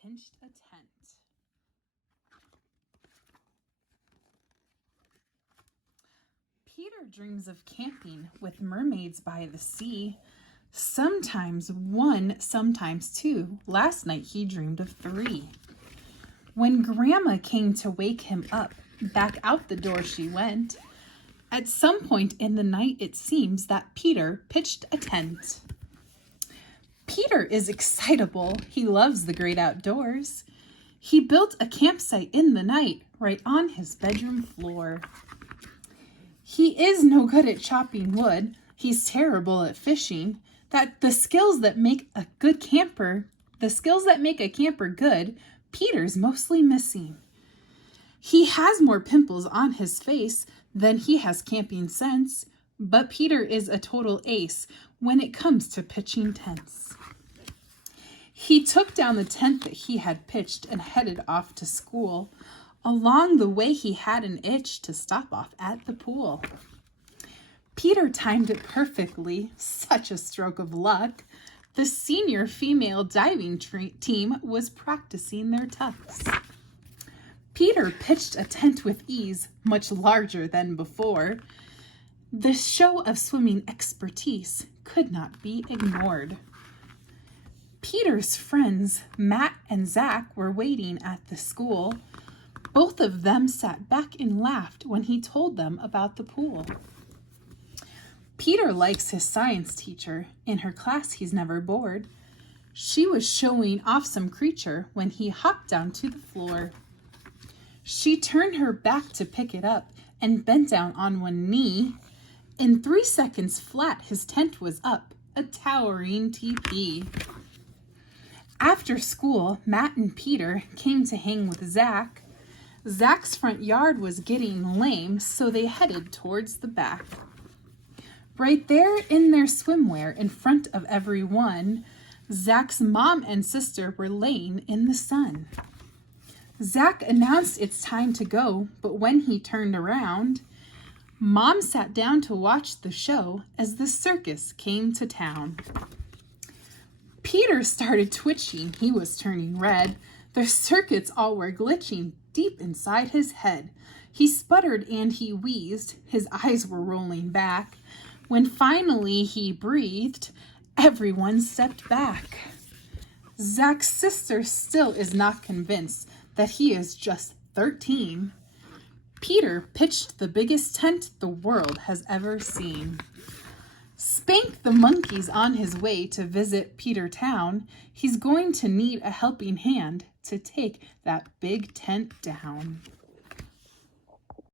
pinched a tent. Peter dreams of camping with mermaids by the sea. Sometimes one, sometimes two. Last night he dreamed of three. When Grandma came to wake him up, back out the door she went. At some point in the night it seems that Peter pitched a tent. Peter is excitable. He loves the great outdoors. He built a campsite in the night right on his bedroom floor. He is no good at chopping wood. He's terrible at fishing. The skills that make a camper good, Peter's mostly missing. He has more pimples on his face than he has camping sense, but Peter is a total ace when it comes to pitching tents. He took down the tent that he had pitched and headed off to school. Along the way, he had an itch to stop off at the pool. Peter timed it perfectly, such a stroke of luck. The senior female diving team was practicing their tucks. Peter pitched a tent with ease, much larger than before. The show of swimming expertise could not be ignored. Peter's friends, Matt and Zach, were waiting at the school. Both of them sat back and laughed when he told them about the pool. Peter likes his science teacher. In her class, he's never bored. She was showing off some creature when he hopped down to the floor. She turned her back to pick it up and bent down on one knee. In 3 seconds flat, his tent was up, a towering teepee. After school, Matt and Peter came to hang with Zach. Zach's front yard was getting lame, so they headed towards the back. Right there in their swimwear in front of everyone, Zach's mom and sister were laying in the sun. Zach announced it's time to go, but when he turned around, Mom sat down to watch the show as the circus came to town. Peter started twitching. He was turning red. The circuits all were glitching deep inside his head. He sputtered and he wheezed. His eyes were rolling back. When finally he breathed, everyone stepped back. Zach's sister still is not convinced that he is just 13. Peter pitched the biggest tent the world has ever seen. Spank the monkey's on his way to visit Peter Town. He's going to need a helping hand to take that big tent down.